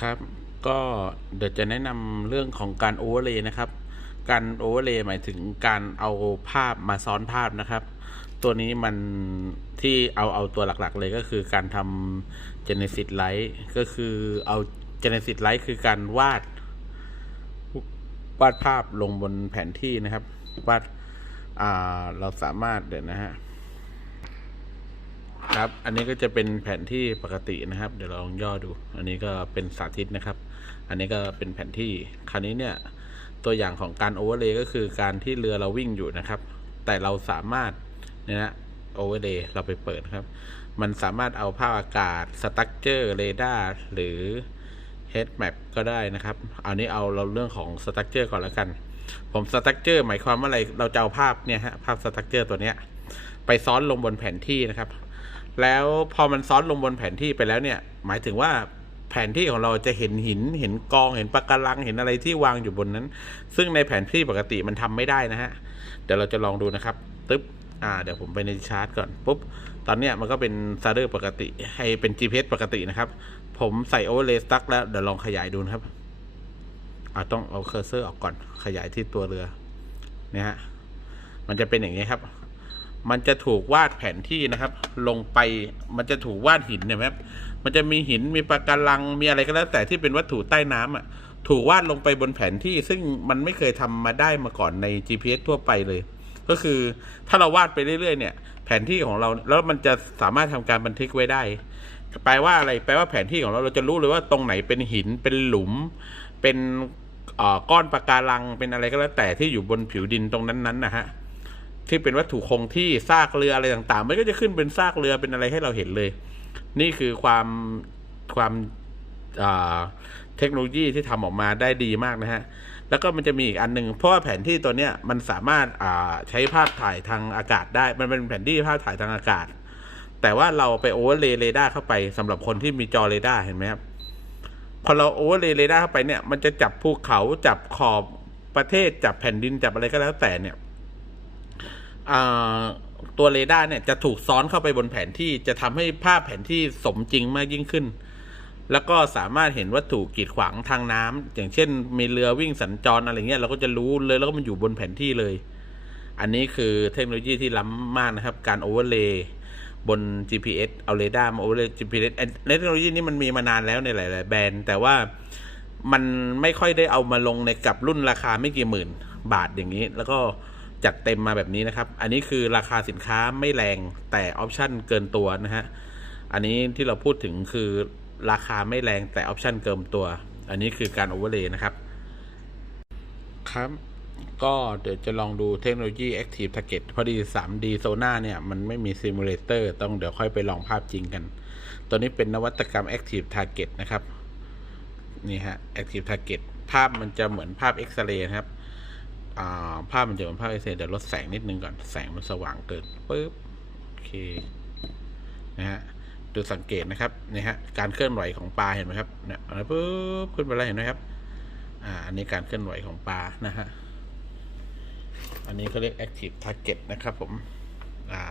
ครับ ก็เดี๋ยวจะแนะนำเรื่องของการโอเวอร์เลย์นะครับ การโอเวอร์เลย์หมายถึงการเอาภาพมาซ้อนภาพนะครับ ตัวนี้มันที่เอาเอาตัวหลักๆเลยก็คือการทำ Genesis Light ก็คือเอา Genesis Light คือการวาด วาดภาพลงบนแผนที่นะครับ วาดเราสามารถเดี๋ยวนะฮะ ครับ อันนี้ก็จะเป็นแผนที่ปกตินะครับ เดี๋ยวลองย่อดู อันนี้ก็เป็นสาธิตนะครับ อันนี้ก็เป็นแผนที่ คราวนี้เนี่ย ตัวอย่างของการโอเวอร์เลย์ก็คือการที่เรือเราวิ่งอยู่นะครับ แต่เราสามารถเนี่ยนะโอเวอร์เลย์เราไปเปิดครับ มันสามารถเอาภาพอากาศสตั๊กเจอร์เรดาร์หรือ head map ก็ได้นะครับเอานี้เอาเราเรื่องของสตั๊กเจอร์ก่อนแล้วกัน ผมสตั๊กเจอร์หมายความว่าอะไร เราจะเอาภาพเนี่ยฮะ ภาพสตั๊กเจอร์ตัวเนี้ยไปซ้อนลงบนแผนที่นะครับ แล้วพอมันซ้อนลงบนแผนที่ไปแล้วเนี่ย หมายถึงว่าแผนที่ของเราจะเห็นหิน เห็นกอง เห็นปะการัง เห็นอะไรที่วางอยู่บนนั้น ซึ่งในแผนที่ปกติมันทำไม่ได้นะฮะ เดี๋ยวเราจะลองดูนะครับ ตึ๊บ อ่า เดี๋ยวผมไปในชาร์ตก่อน ปุ๊บ ตอนเนี้ยมันก็เป็นซาเดอร์ปกติ ให้เป็น GPS ปกตินะครับ ผมใส่โอเวอร์เลย์สตั๊กแล้ว เดี๋ยวลองขยายดูนะครับ อ่าต้องเอาเคอร์เซอร์ออกก่อน ขยายที่ตัวเรือ เนี่ยฮะ มันจะเป็นอย่างนี้ครับ มันจะถูกวาดแผนที่นะครับ ลงไปมันจะถูกวาดหินเนี่ยครับมันจะมีหินมีปะการังมีอะไรก็แล้ว แต่ที่เป็นวัตถุใต้น้ำอะ ถูกวาดลงไปบนแผนที่ ซึ่งมันไม่เคยทำมาได้มาก่อนใน GPS ทั่วไปเลย ก็คือถ้าเราวาดไปเรื่อยๆเนี่ย แผนที่ของเราแล้วมันจะสามารถทำการบันทึกไว้ได้แปลว่าอะไรแปลว่าแผนที่ของเราเราจะรู้เลยว่าตรงไหนเป็นหินเป็นหลุม เป็นก้อนปะการังเป็นอะไรก็แล้วแต่ที่อยู่บนผิวดินตรงนั้นๆนะฮะ ที่เป็นวัตถุคงที่ซากเรืออะไรต่างๆ มันก็จะขึ้นเป็นซากเรือเป็นอะไรให้เราเห็นเลย นี่คือความความเทคโนโลยีที่ทำออกมาได้ดีมากนะฮะ แล้วก็มันจะมีอีกอันหนึ่งเพราะว่าแผนที่ตัวเนี้ยมันสามารถาใช้ภาพถ่ายทางอากาศได้ มันเป็นแผนที่ภาพถ่ายทางอากาศ แต่ว่าเราไปโอเวอร์เลย์เรดาร์เข้าไปสำหรับคนที่มีจอเรดาร์เห็นไหมครับ พอเราโอเวอร์เลย์เรดาร์เข้าไปเนี่ย มันจะจับภูเขาจับขอบประเทศจับแผ่นดินจับอะไรก็แล้วแต่เนี่ย ตัวเรดาร์เนี่ยจะถูกซ้อนเข้าไปบนแผนที่จะทำให้ภาพแผนที่สมจริงมากยิ่งขึ้น แล้วก็สามารถเห็นวัตถุกีดขวางทางน้ำอย่างเช่น มีเรือวิ่งสัญจรอะไรเงี้ยเราก็จะรู้เลยแล้วก็มันอยู่บนแผนที่เลย อันนี้คือเทคโนโลยีที่ล้ำมากนะครับ การโอเวอร์เลย์บน GPS เอาเรดาร์มาโอเวอร์เลย์ GPS เทคโนโลยีนี้มันมีมานานแล้วในหลาย ๆ แบรนด์ แต่ว่ามันไม่ค่อยได้เอามาลงในกับรุ่นราคาไม่กี่หมื่นบาทอย่างนี้ แล้วก็ จัดเต็มมาแบบนี้นะครับ อันนี้คือราคาสินค้าไม่แรงแต่ออปชั่นเกินตัวนะฮะ อันนี้ที่เราพูดถึงคือราคาไม่แรงแต่ออปชันเกินตัว อันนี้คือการโอเวอร์เลย์นะครับ ครับ ก็เดี๋ยวจะลองดูเทคโนโลยี Active Target พอดี 3D Sonar เนี่ย มันไม่มีซิมูเลเตอร์ต้องเดี๋ยวค่อยไปลองภาพจริงกัน ตัวนี้เป็นนวัตกรรม Active Target นะครับ นี่ฮะ Active Target ภาพมันจะเหมือนภาพเอ็กซเรย์นะครับ ภาพมันจะเหมือนภาพเอ็กซเรย์เดี๋ยวลดแสงนิดนึงก่อน แสงมันสว่างเกินปึ๊บโอเคนะฮะดูสังเกตนะครับนี่ฮะการเคลื่อนไหวของปลาเห็นไหมครับเนี่ยปุ๊บขึ้นไปแล้วเห็นไหมครับ อ่า อันนี้การเคลื่อนไหวของปลานะฮะอันนี้เขาเรียก active target นะครับผมอ่า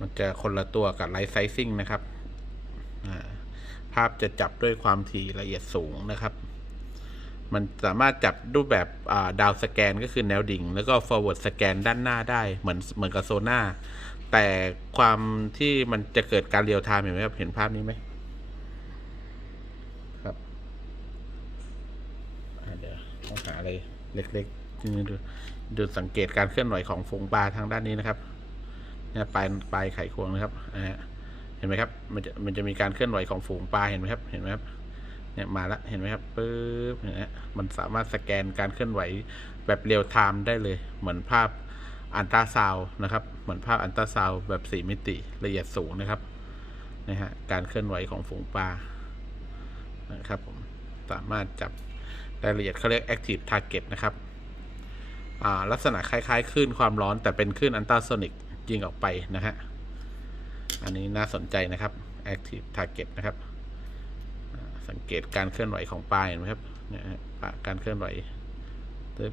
มันจะคนละตัวกับ light sizing นะครับ อ่า ภาพจะจับด้วยความถี่ละเอียดสูงนะครับ มันสามารถจับรูปแบบดาวสแกนก็คือแนวดิ่ง แล้วก็ forward สแกนด้านหน้าได้เหมือนเหมือนกับโซน่าแต่ความที่มันจะเกิดการเรียลไทม์เห็นไหมครับ เห็นภาพนี้ไหมครับเดี๋ยวต้องหาอะไรเล็กๆนี่ดูดูสังเกตการเคลื่อนไหวของฝูงปลาทางด้านนี้นะครับเนี่ยปลายปลายไขควงนะครับเห็นไหมครับ มันจะมันจะมีการเคลื่อนไหวของฝูงปลาเห็นไหมครับ เห็นไหมครับ เนี่ยมาแล้วเห็นไหมครับปึ๊บเห็นไหมมันสามารถสแกนการเคลื่อนไหวแบบเรียลไทม์ได้เลย เหมือนภาพอันตราซาวนะครับ เหมือนภาพอันตราซาวแบบสี่มิติละเอียดสูงนะครับนะฮะการเคลื่อนไหวของฝูงปลานะครับผมสามารถจับรายละเอียดเขาเรียก active target นะครับอ่าลักษณะคล้ายๆคลื่นความร้อนแต่เป็นคลื่นอันตราโซนิกยิงออกไปนะฮะอันนี้น่าสนใจนะครับ active target นะครับ สังเกตการเคลื่อนไหวของปลาเห็นไหมครับเนี่ยปลาการเคลื่อนไหวตึ๊บ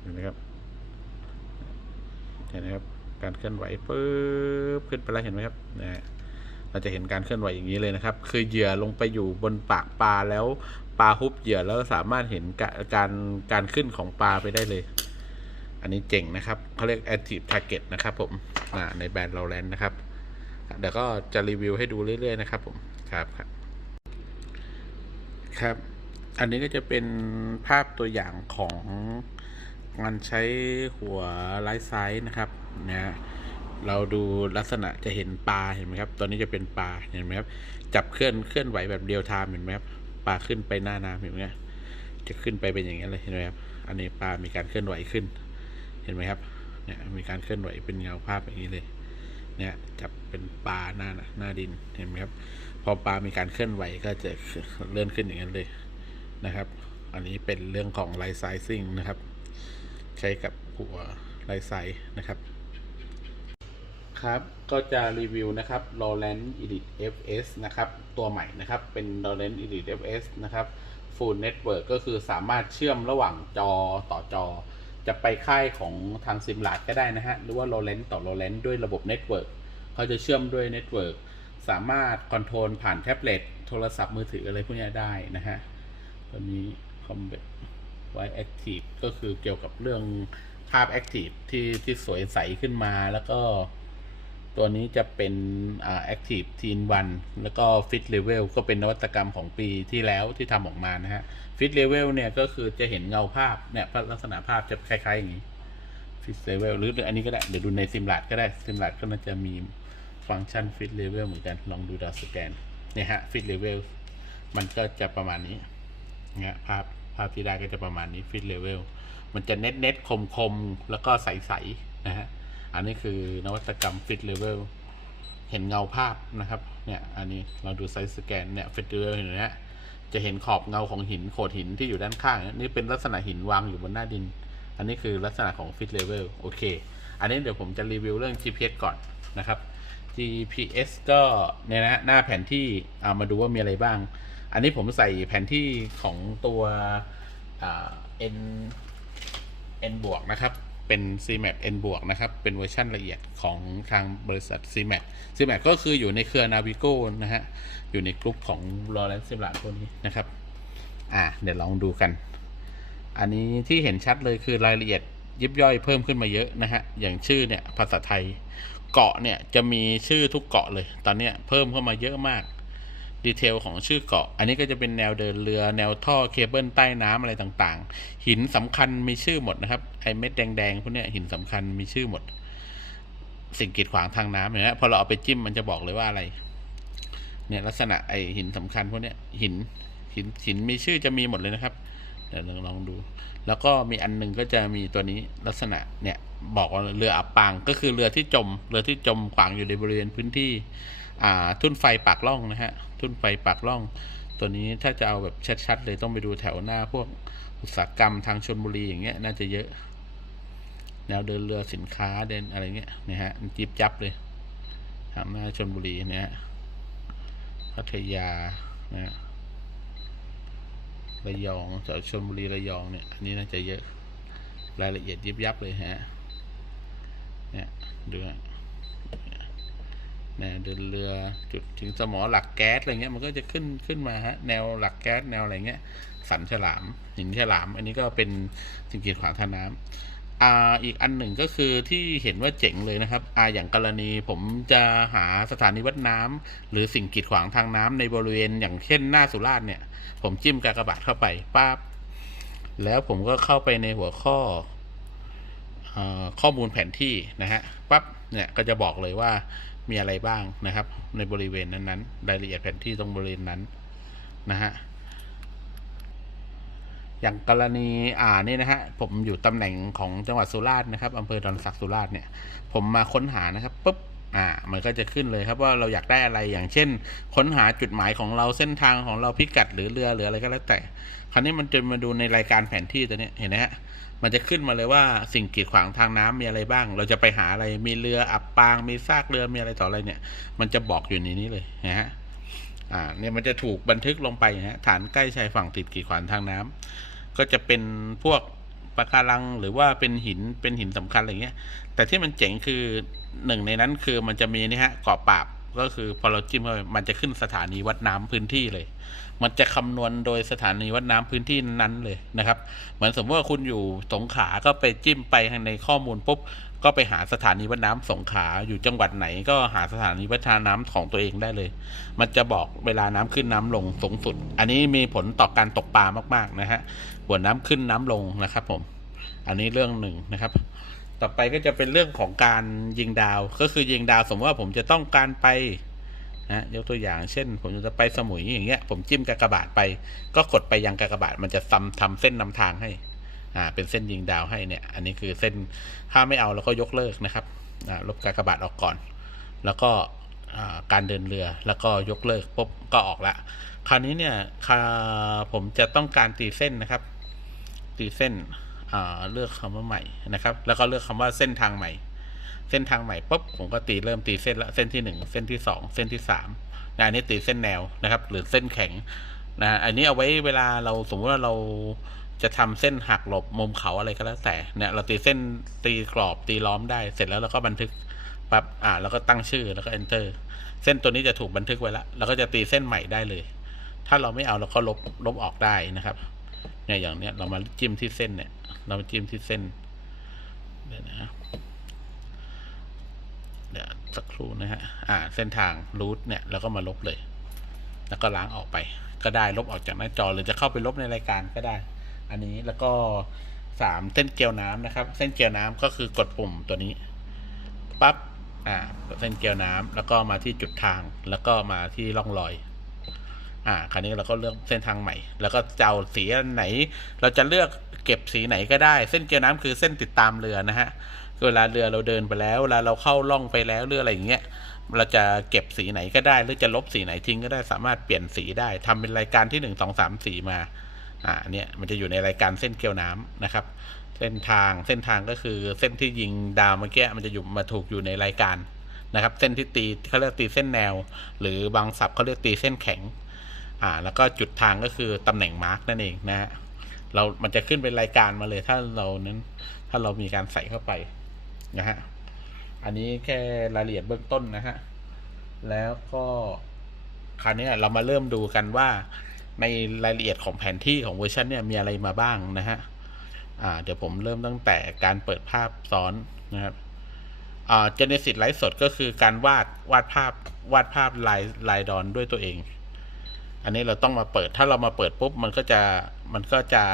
เห็นไหมครับเห็นไหมครับ การเคลื่อนไหวปึ๊บขึ้นไปแล้วเห็นไหมครับนะเราจะเห็นการเคลื่อนไหวอย่างนี้เลยนะครับ คือเหยื่อลงไปอยู่บนปากปลาแล้วปลาฮุบเหยื่อแล้วสามารถเห็นการการขึ้นของปลาไปได้เลย อันนี้เจ๋งนะครับเขาเรียก active target นะครับผมในแบรนด์เราแลนนะครับ เดี๋ยวก็จะรีวิวให้ดูเรื่อยๆนะครับผมครับครับ ครับ อันนี้ก็จะเป็นภาพตัวอย่างของการใช้หัวไลท์ไซส์นะครับนะเราดูลักษณะจะเห็นปลาเห็นไหมครับ ตอนนี้จะเป็นปลาเห็นไหมครับ จับเคลื่อนเคลื่อนไหวแบบเรียลไทม์เห็นไหมครับ ปลาขึ้นไปหน้าน้ำเห็นไหมครับจะขึ้นไปเป็นอย่างนี้เลยเห็นไหมครับ อันนี้ปลา มีการเคลื่อนไหวขึ้น เห็นไหมครับ เนี่ย มีการเคลื่อนไหวเป็นเงาภาพอย่างนี้เลย เนี่ย จับเป็นปลาหน้าหน้าดิน เห็นไหมครับ พอปลามีการเคลื่อนไหวก็จะเลื่อนขึ้นอย่างนั้นเลยนะครับ อันนี้เป็นเรื่องของไลท์ไซซิ่งนะครับ ใช้กับหัวไลท์ไซส์นะครับ ครับก็จะรีวิวนะครับ Roland Edit FS นะครับ ตัวใหม่นะครับเป็น Roland Edit FS นะครับ Full Network ก็คือสามารถเชื่อมระหว่างจอต่อจอ จะไปค่ายของทางซิมลาดก็ได้นะฮะ หรือว่า Roland ต่อ Roland ด้วยระบบ Network เขาจะเชื่อมด้วย Network สามารถคอนโทรลผ่านแท็บเล็ตโทรศัพท์มือถืออะไรพวกนี้ได้นะฮะตัวนี้ Combat ไว้ Active ก็คือเกี่ยวกับเรื่องภาพ Active ที่ที่สวยใสขึ้นมาแล้วก็ตัวนี้จะเป็นอ่า Active Teen 1แล้วก็ Fit Level ก็เป็นนวัตกรรมของปีที่แล้วที่ทำออกมานะฮะ Fit Level เนี่ยก็คือจะเห็นเงาภาพเนี่ยลักษณะภาพจะคล้ายๆอย่างนี้ Fit Level หรืออันนี้ก็ได้เดี๋ยวดูในซิมลาดก็ได้ซิมลาดก็น่าจะมี ฟังก์ชัน Fit Level เหมือนกัน ลองดูดาวสแกน เนี่ยฮะ Fit Level มันก็จะประมาณนี้เนี่ยภาพภาพที่ได้ก็จะประมาณนี้ Fit Level มันจะเน็ตเน็ตคมคมแล้วก็ใสๆนะฮะ อันนี้คือนวัตกรรม Fit Level เห็นเงาภาพนะครับ เนี่ย อันนี้เราดูไซส์สแกน เนี่ย Fit Level เห็นไหมฮะจะเห็นขอบเงาของหินโขดหินที่อยู่ด้านข้าง นี่ยนี่เป็นลักษณะหินวางอยู่บนหน้าดิน อันนี้คือลักษณะของ Fit Level โอเค อันนี้เดี๋ยวผมจะรีวิวเรื่อง GPS ก่อนนะครับ GPS ก็เนี่ยนะหน้าแผนที่เอามาดูว่ามีอะไรบ้าง อันนี้ผมใส่แผนที่ของตัวอ่า N N บวกนะครับ เป็น CMAP N บวกนะครับ เป็นเวอร์ชันละเอียดของทางบริษัท CMAP CMAP ก็คืออยู่ในเครือ Navigo นะฮะ อยู่ในกลุ่มของ Lawrence s i m l a พวนี้นะครับ อ่าเดี๋ยวลองดูกัน อันนี้ที่เห็นชัดเลยคือรายละเอียดยิบย่อยเพิ่มขึ้นมาเยอะนะฮะ อย่างชื่อเนี่ยภาษาไทย เกาะเนี่ยจะมีชื่อทุกเกาะเลย ตอนนี้เพิ่มเข้ามาเยอะมากดีเทลของชื่อเกาะ อันนี้ก็จะเป็นแนวเดินเรือ แนวท่อเคเบิลใต้น้ำอะไรต่างๆ หินสำคัญมีชื่อหมดนะครับ ไอเม็ดแดงๆพวกเนี้ยหินสำคัญมีชื่อหมด สิ่งกีดขวางทางน้ำเนี่ยนะพอเราเอาไปจิ้มมันจะบอกเลยว่าอะไร เนี่ยลักษณะไอหินสำคัญพวกเนี้ยหินหินหินมีชื่อจะมีหมดเลยนะครับ เดี๋ยวลองลองดู แล้วก็มีอันหนึงก็จะมีตัวนี้ลักษณะเนี่ยบอกว่าเรืออับปางก็คือเรือที่จม เรือที่จมขวางอยู่ในบริเวณพื้นที่อ่าทุ่นไฟปากล่องนะฮะทุ่นไฟปากล่อง ตัวนี้ถ้าจะเอาแบบชัดๆเลยต้องไปดูแถวหน้าพวกอุตสาหกรรมทางชนบุรีอย่างเงี้ยน่าจะเยอะ แนวเดินเรือสินค้าเดินอะไรเงี้ยนะฮะจิบจับเลยทางหน้าชนบุรีเนี่ยพัทยานะฮะ ระยองแถวชลบุรีระยองเนี่ยอันนี้น่าจะเยอะรายละเอียดยิบยับเลยฮะเนี่ยดูฮะเนี่ยเดินเรือจุดถึงสมอหลักแก๊สอะไรเงี้ยมันก็จะขึ้นขึ้นมาฮะแนวหลักแก๊สแนวอะไรเงี้ยสันฉลามหินฉลาม อันนี้ก็เป็นสิ่งกีดขวางทางน้ำ อ่าอีกอันหนึ่งก็คือที่เห็นว่าเจ๋งเลยนะครับอ่าอย่างกรณีผมจะหาสถานีวัดน้ำหรือสิ่งกีดขวางทางน้ำในบริเวณอย่างเช่นหน้าสุราษฎร์เนี่ย ผมจิ้มกากบาทเข้าไปปั๊บแล้วผมก็เข้าไปในหัวข้อออข้อมูลแผนที่นะฮะปั๊บเนี่ยก็จะบอกเลยว่ามีอะไรบ้างนะครับ ในบริเวณนั้นๆรายละเอียดแผนที่ตรงบริเวณนั้นนะฮะ อย่างกรณีอ่านี่นะฮะผมอยู่ตำแหน่งของจังหวัดสุราษฎร์นะครับอำเภอดอนสักสุราษฎร์เนี่ยผมมาค้นหานะครับปุ๊บอ่ามันก็จะขึ้นเลยครับว่าเราอยากได้อะไรอย่างเช่น ค้นหาจุดหมายของเราเส้นทางของเราพิกัดหรือเรือหรืออะไรก็แล้วแต่ คราวนี้มันจะมาดูในรายการแผนที่ตัวนี้เห็นไหมฮะมันจะขึ้นมาเลยว่าสิ่งกีดขวางทางน้ำมีอะไรบ้าง เราจะไปหาอะไรมีเรืออับปาง มีซากเรือมีอะไรต่ออะไรเนี่ย มันจะบอกอยู่ในนี้เลยนะฮะอ่าเนี่ยมันจะถูกบันทึกลงไปนะฮะฐานใกล้ชายฝั่งติดกีดขวางทางน้ำ ก็จะเป็นพวกปะการังหรือว่าเป็นหินเป็นหินสำคัญอะไรเงี้ย แต่ที่มันเจ๋งคือหนึ่งในนั้นคือมันจะมีนี่ฮะเกาะปราบก็คือพอเราจิ้มเข้าไปมันจะขึ้นสถานีวัดน้ำพื้นที่เลย มันจะคำนวณโดยสถานีวัดน้ำพื้นที่นั้นเลยนะครับ เหมือนสมมติว่าคุณอยู่สงขลาก็ไปจิ้มไปในข้อมูลปุ๊บ ก็ไปหาสถานีวัดน้ำสงขาอยู่จังหวัดไหน ก็หาสถานีวัดน้ำของตัวเองได้เลย มันจะบอกเวลาน้ำขึ้นน้ำลงสูงสุด อันนี้มีผลต่อการตกปลามาก ๆ นะฮะหัวน้ำขึ้นน้ำลงนะครับผม อันนี้เรื่องหนึ่งนะครับ ต่อไปก็จะเป็นเรื่องของการยิงดาว ก็คือยิงดาวสมมติว่าผมจะต้องการไปนะยกตัวอย่างเช่น ผมจะไปสมุยอย่างเงี้ย ผมจิ้มกากบาทไป ก็กดไปยังกากบาทมันจะทำทำเส้นนำทางให้ อ่าเป็นเส้นยิงดาวให้เนี่ย อันนี้คือเส้นถ้าไม่เอาเราก็ยกเลิกนะครับอ่าลบกากบาทออกก่อน แล้วก็อ่าการเดินเรือแล้วก็ยกเลิกปุ๊บก็ออกละคราวนี้เนี่ยค่ะผมจะต้องการตีเส้นนะครับ ตีเส้นอ่าเลือกคำว่าใหม่นะครับ แล้วก็เลือกคำว่าเส้นทางใหม่ เส้นทางใหม่ปุ๊บผมก็ตีเริ่มตีเส้นละเส้นที่หนึ่งเส้นที่สองเส้นที่สามนะอันนี้ตีเส้นแนวนะครับ หรือเส้นแข็งนะอันนี้เอาไว้เวลาเราสมมติว่าเรา จะทำเส้นหักหลบมุมเขาอะไรก็แล้วแต่เนี่ยเราตีเส้นตีกรอบตีล้อมได้เสร็จแล้วเราก็บันทึกปั๊บอ่าแล้วก็ตั้งชื่อแล้วก็ enter เส้นตัวนี้จะถูกบันทึกไว้แล้วเราก็จะตีเส้นใหม่ได้เลย ถ้าเราไม่เอาเราก็ลบลบออกได้นะครับเนี่ยอย่างเนี้ยเรามาจิ้มที่เส้นเนี่ย เรามาจิ้มที่เส้นเดี๋ยวนะเดี๋ยวสักครู่นะฮะอ่า เส้นทางรูทเนี่ยเราก็มาลบเลย แล้วก็ล้างออกไป ก็ได้ลบออกจากหน้าจอหรือจะเข้าไปลบในรายการก็ได้ อันนี้แล้วก็สามเส้นเกลียวน้ำนะครับ เส้นเกลียวน้ำก็คือกดปุ่มตัวนี้ปั๊บอ่าเส้นเกลียวน้ำแล้วก็มาที่จุดทางแล้วก็มาที่ร่องรอยอ่าคราวนี้เราก็เลือกเส้นทางใหม่ แล้วก็จะเอาสีไหน เราจะเลือกเก็บสีไหนก็ได้ เส้นเกลียวน้ำคือเส้นติดตามเรือนะฮะเวลาเรือเราเดินไปแล้วเวลาเราเข้าล่องไปแล้วเรืออะไรอย่างเงี้ยเราจะเก็บสีไหนก็ได้ หรือจะลบสีไหนทิ้งก็ได้สามารถเปลี่ยนสีได้ทำเป็นรายการที่หนึ่งสองสามสีมา อ่าเนี่ยมันจะอยู่ในรายการเส้นเกลียวน้ำนะครับ เส้นทางเส้นทางก็คือเส้นที่ยิงดาวเมื่อกี้มันจะอยู่มาถูกอยู่ในรายการนะครับ เส้นที่ตีเขาเรียกตีเส้นแนว หรือบางศัพท์เขาเรียกตีเส้นแข็งอ่าแล้วก็จุดทางก็คือตำแหน่งมาร์กนั่นเองนะฮะเรา มันจะขึ้นเป็นรายการมาเลยถ้าเรานั้น ถ้าเรามีการใส่เข้าไปนะฮะ อันนี้แค่รายละเอียดเบื้องต้นนะฮะ แล้วก็คราวนี้เรามาเริ่มดูกันว่า ในรายละเอียดของแผนที่ของเวอร์ชันเนี่ยมีอะไรมาบ้างนะฮะอ่าเดี๋ยวผมเริ่มตั้งแต่การเปิดภาพซ้อนนะครับอ่าเจเนซิสไลฟ์สดก็คือการวาดวาดภาพวาดภาพลายลายดอนด้วยตัวเอง อันนี้เราต้องมาเปิดถ้าเรามาเปิดปุ๊บมันก็จะมันก็จะ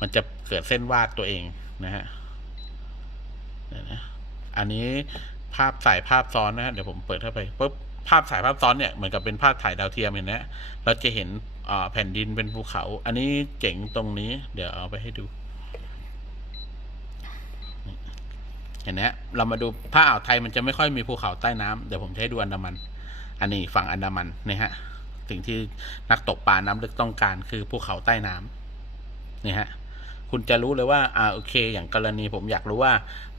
มันจะเกิดเส้นวาดตัวเองนะฮะอันนี้ภาพสายภาพซ้อนนะฮะเดี๋ยวผมเปิดเข้าไปปุ๊บภาพสายภาพซ้อนเนี่ยเหมือนกับเป็นภาพถ่ายดาวเทียมเห็นไหมเราจะเห็น แผ่นดินเป็นภูเขา อันนี้เจ๋งตรงนี้ เดี๋ยวเอาไปให้ดูเห็นไหมเรามาดูถ้าอ่าวไทยมันจะไม่ค่อยมีภูเขาใต้น้ำเดี๋ยวผมจะให้ดูอันดามัน อันนี้ฝั่งอันดามันนะฮะสิ่งที่นักตกปลาน้ำลึกต้องการคือภูเขาใต้น้ำนี่ฮะ คุณจะรู้เลยว่าอ่าโอเค อย่างกรณีผมอยากรู้ว่า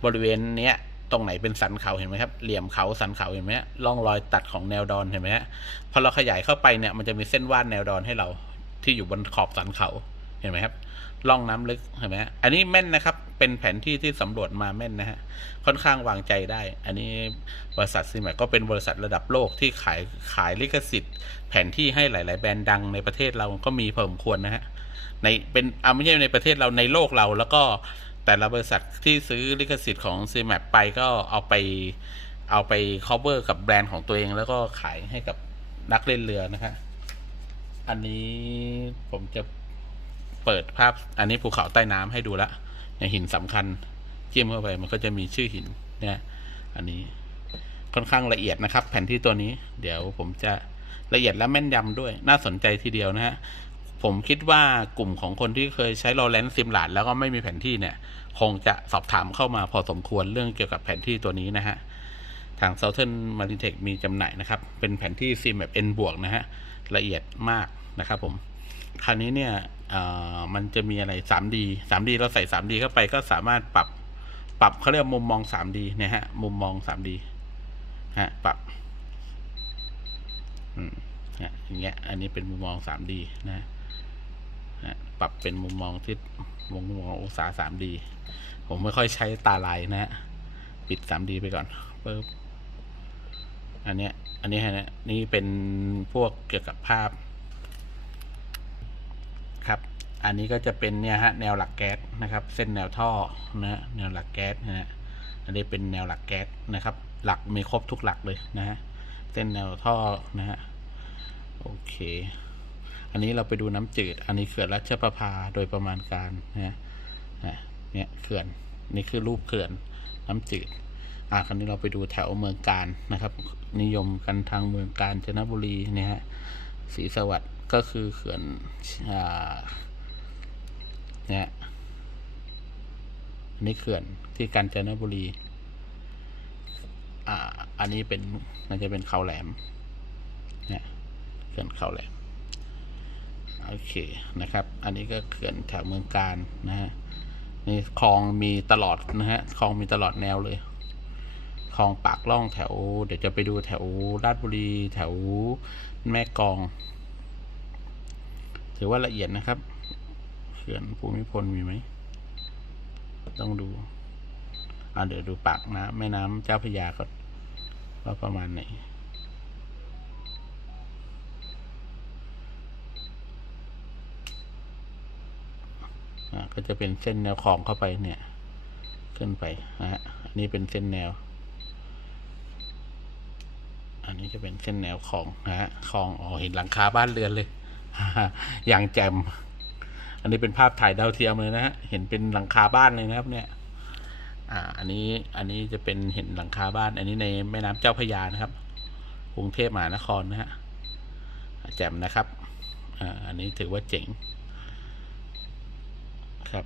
บริเวณเนี้ย ตรงไหนเป็นสันเขาเห็นไหมครับ เหลี่ยมเขาสันเขาเห็นไหมฮะร่องรอยตัดของแนวดอนเห็นไหมฮะพอเราขยายเข้าไปเนี่ยมันจะมีเส้นวาดแนวดอนให้เราที่อยู่บนขอบสันเขาเห็นไหมครับร่องน้ำลึกเห็นไหมฮะอันนี้แม่นนะครับ เป็นแผนที่ที่สำรวจมาแม่นนะฮะ ค่อนข้างวางใจได้ อันนี้บริษัทซีแมก็เป็นบริษัทระดับโลกที่ขายขายลิขสิทธิ์ แผนที่ให้หลาย ๆ แบรนด์ดังในประเทศเราก็มีเพอสมควรนะฮะ ในเป็นเอาไม่ใช่ในประเทศเราในโลกเราแล้วก็ แต่ละบริษัทที่ซื้อลิขสิทธิ์ของ c m a p ไปก็เอาไปเอาไป cover กับแบรนด์ของตัวเองแล้วก็ขายให้กับนักเล่นเรือนะฮะอันนี้ผมจะเปิดภาพอันนี้ภูเขาใต้น้ำให้ดูละเนี่ยหินสำคัญจิ้มเข้าไปมันก็จะมีชื่อหินเนี่ยอันนี้ค่อนข้างละเอียดนะครับ แผนที่ตัวนี้ เดี๋ยวผมจะละเอียดและแม่นยำด้วยน่าสนใจทีเดียวนะฮะ ผมคิดว่ากลุ่มของคนที่เคยใช้โรแลนซิมหลาดแล้วก็ไม่มีแผนที่เนี่ย คงจะสอบถามเข้ามาพอสมควรเรื่องเกี่ยวกับแผนที่ตัวนี้นะฮะ ทาง Southern Marine Tech มีจำหน่ายนะครับ เป็นแผนที่ซิมแบบ N บวกนะฮะ ละเอียดมากนะครับผม คราวนี้เนี่ยมันจะมีอะไร 3D 3D เราใส่ 3D เข้าไปก็สามารถปรับปรับเขาเรียกมุมมอง 3D เนี่ยฮะ มุมมอง 3D ฮะ ปรับ อืมเนี่ยอย่างเงี้ย อันนี้เป็นมุมมอง 3D นะ ปรับเป็นมุมมองที่วงมมององศา 3D ผมไม่ค่อยใช้ตาลายนะฮะปิด 3D ไปก่อนปึ๊บอันเนี้ยอันนี้ฮะนี่ยนี่เป็นพวกเกี่ยวกับภาพ ครับ อันนี้ก็จะเป็นเนี่ยฮะแนวหลักแก๊สนะครับ เส้นแนวท่อนะฮะแนวหลักแก๊สนะฮะอันนี้เป็นแนวหลักแก๊สนะครับ หลักมีครบทุกหลักเลยนะฮะเส้นแนวท่อนะฮะโอเค อันนี้เราไปดูน้ำจืด อันนี้เขื่อนรัชประภาโดยประมาณการนะฮะนะเนี่ยเขื่อนนี่คือรูปเขื่อนน้ำจืด อ่าคราวนี้เราไปดูแถวเมืองการนะครับ นิยมกันทางเมืองการจนบุรีเนี่ยฮะศรีสวัสดิ์ก็คือเขื่อนอ่าเนี่ยอันนี้เขื่อนที่กาญจนบุรี อ่า อันนี้เป็นมันจะเป็นเขาแหลม เนี่ย เขื่อนเขาแหลม โอเคนะครับ อันนี้ก็เขื่อนแถวเมืองการนะฮะนี่คลองมีตลอดนะฮะคลองมีตลอดแนวเลยคลองปากล่องแถว เดี๋ยวจะไปดูแถวราชบุรีแถวแม่กอง ถือว่าละเอียดนะครับเขื่อนภูมิพลมีไหมต้องดูอ่าเดี๋ยวดูปากน้ำแม่น้ำเจ้าพระยาก่อนว่าประมาณไหน ก็จะเป็นเส้นแนวคลองเข้าไปเนี่ย ขึ้นไปนะฮะอันนี้เป็นเส้นแนว อันนี้จะเป็นเส้นแนวคลองนะฮะคลองอ๋อเห็นหลังคาบ้านเรือนเลยอย่างแจ่มอันนี้เป็นภาพถ่ายดาวเทียมเลยนะฮะเห็นเป็นหลังคาบ้านเลยนะครับ เนี่ย อ่า อันนี้อันนี้จะเป็นเห็นหลังคาบ้าน อันนี้ในแม่น้ำเจ้าพระยานะครับกรุงเทพมหานครนะฮะแจ่มนะครับ อ่า อันนี้ถือว่าเจ๋ง ครับ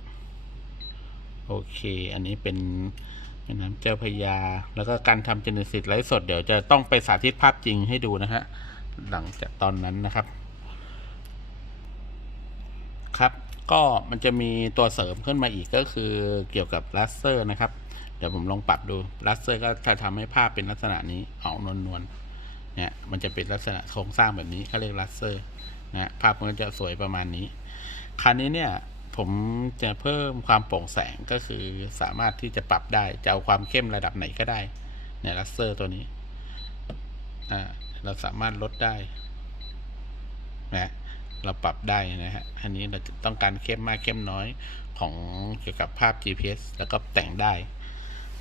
โอเค อันนี้เป็นแม่น้ำเจ้าพยา แล้วก็การทำเจเนซิสไลฟ์สดเดี๋ยวจะต้องไปสาธิตภาพจริงให้ดูนะฮะ หลังจากตอนนั้นนะครับ ครับก็มันจะมีตัวเสริมขึ้นมาอีกก็คือเกี่ยวกับลัสเซอร์นะครับ เดี๋ยวผมลองปรับดูลัสเซอร์ก็จะทำให้ภาพเป็นลักษณะนี้ออกนวลๆเนี่ยมันจะเป็นลักษณะโครงสร้างแบบนี้เขาเรียกลัสเซอร์นะภาพมันจะสวยประมาณนี้ คราวนี้เนี่ย ผมจะเพิ่มความโปร่งแสงก็คือสามารถที่จะปรับได้ จะเอาความเข้มระดับไหนก็ได้ ในลัสเซอร์ตัวนี้ เราสามารถลดได้นะเราปรับได้นะฮะ อันนี้เราต้องการเข้มมากเข้มน้อยของเกี่ยวกับภาพ GPS แล้วก็แต่งได้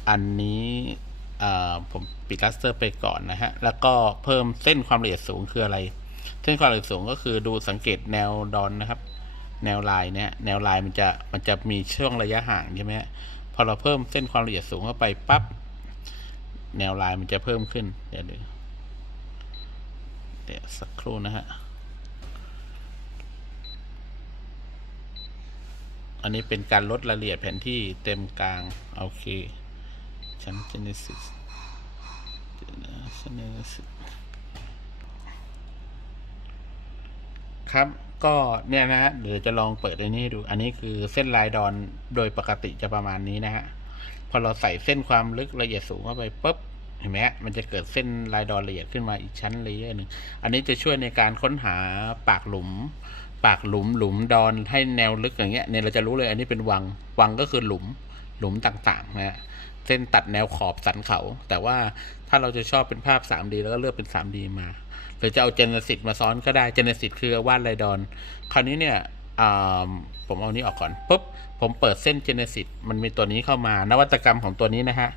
อันนี้ผมปิดลัสเตอร์ไปก่อนนะฮะ แล้วก็เพิ่มเส้นความละเอียดสูงคืออะไร เส้นความละเอียดสูงก็คือดูสังเกตแนวดอนนะครับ แนวลายเนี่ยแนวลายมันจะมันจะมีช่วงระยะห่างใช่ไหมฮะพอเราเพิ่มเส้นความละเอียดสูงเข้าไปปั๊บแนวลายมันจะเพิ่มขึ้น เดี๋ยวดูเดี๋ยวสักครู่นะฮะอันนี้เป็นการลดรายละเอียดแผนที่เต็มกลาง โอเคชั้น Genesis Genesis ครับ ก็เนี่ยนะฮะเดี๋ยวจะลองเปิดในนี้ดู อันนี้คือเส้นลายดอนโดยปกติจะประมาณนี้นะฮะ พอเราใส่เส้นความลึกละเอียดสูงเข้าไปปุ๊บเห็นไหมมันจะเกิดเส้นลายดอนละเอียดขึ้นมาอีกชั้นเลเยอร์หนึ่ง อันนี้จะช่วยในการค้นหาปากหลุม ปากหลุมหลุมดอนให้แนวลึกอย่างเงี้ยเนี่ยเราจะรู้เลย อันนี้เป็นวัง วังก็คือหลุมหลุมต่างๆนะฮะ เส้นตัดแนวขอบสันเขา แต่ว่าถ้าเราจะชอบเป็นภาพ 3D แล้วก็เลือกเป็น 3D มา หรือจะเอาเจเนซิตมาซ้อนก็ได้เจเนซิตคือวาดไรดอน คราวนี้เนี่ยผมเอานี้ออกก่อนปุ๊บผมเปิดเส้นเจเนซิตมันมีตัวนี้เข้ามา นวัตกรรมของตัวนี้นะฮะ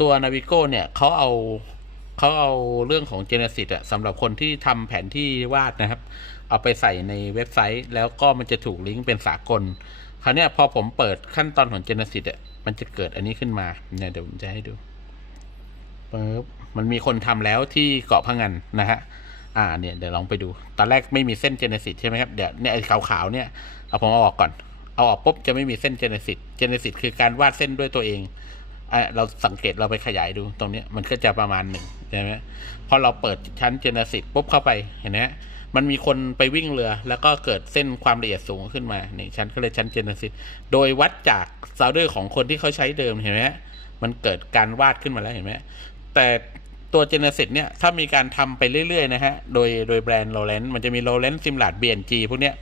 ตัวนาวิโก้เนี่ยเขาเอาเขาเอาเรื่องของเจเนซิตอะสำหรับคนที่ทำแผนที่วาดนะครับ เอาไปใส่ในเว็บไซต์ แล้วก็มันจะถูกลิงก์เป็นสากล คราวนี้พอผมเปิดขั้นตอนของเจเนซิตอะ มันจะเกิดอันนี้ขึ้นมาเนี่ยเดี๋ยวผมจะให้ดูปึ๊บมันมีคนทำแล้วที่เกาะพังงันนะฮะอ่าเนี่ยเดี๋ยวลองไปดู ตอนแรกไม่มีเส้นเจเนซิตใช่ไหมครับเดี๋ยวเนี่ยไอ้ขาวๆเนี่ยเอาผมเอาออกก่อน เอาออกปุ๊บจะไม่มีเส้นเจเนซิตเจเนซิตคือการวาดเส้นด้วยตัวเองอะเราสังเกตเราไปขยายดูตรงเนี้ยมันก็จะประมาณหนึ่งใช่ไหมพอเราเปิดชั้นเจเนซิตปุ๊บเข้าไปเห็นไหม มันมีคนไปวิ่งเรือ แล้วก็เกิดเส้นความละเอียดสูงขึ้นมานี่ชั้นก็เลยชั้นเจเนซิตโดยวัดจากซาวเดอร์ของคนที่เขาใช้เดิมเห็นไหมมันเกิดการวาดขึ้นมาแล้วเห็นไหมแต่ตัวเจเนซิตเนี่ยถ้ามีการทำไปเรื่อยๆนะฮะ โดยโดยแบรนด์โรแลนด์มันจะมีโรแลนด์ซิมลาดเบีเอ็นจีพวกเนี้ย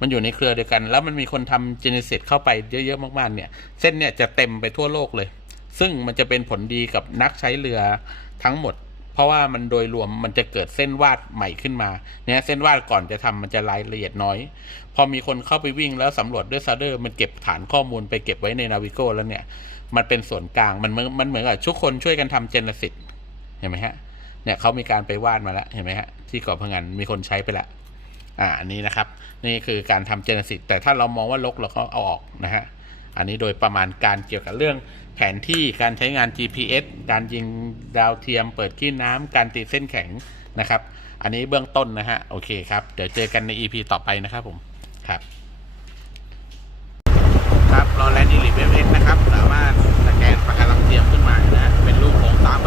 มันอยู่ในเครือเดียวกัน แล้วมันมีคนทำเจเนซิตเข้าไปเยอะๆมากๆเนี่ย เส้นเนี่ยจะเต็มไปทั่วโลกเลย ซึ่งมันจะเป็นผลดีกับนักใช้เรือทั้งหมด เพราะว่ามันโดยรวมมันจะเกิดเส้นวาดใหม่ขึ้นมาเนี่ยเส้นวาดก่อนจะทำมันจะรายละเอียดน้อย พอมีคนเข้าไปวิ่งแล้วสำรวจด้วยซาเดอร์มันเก็บฐานข้อมูลไปเก็บไว้ในนาวิโก้แล้วเนี่ยมันเป็นส่วนกลางมันมันเหมือนกับทุกคนช่วยกันทำเจนสิตเห็นไหมฮะเนี่ยเขามีการไปวาดมาแล้วเห็นไหมฮะที่เกาะพังงานมีคนใช้ไปแล้วอ่าอันนี้นะครับ นี่คือการทำเจนสิตแต่ถ้าเรามองว่าลกเราก็เอาออกนะฮะอันนี้โดยประมาณการเกี่ยวกับเรื่อง นที่การใช้งาน GPS การยิงดาวเทียม เปิดขี้น้ำการตีเส้นแข็งนะครับ อันนี้เบื้องต้นนะฮะโอเคครับ เดี๋ยวเจอกันใน EP ต่อไปนะครับผมครับ ครับรอแลนด์อิลิเวฟนะครับ สามารถสแกนปะการังเทียมขึ้นมานะฮะเป็นรูปของตาม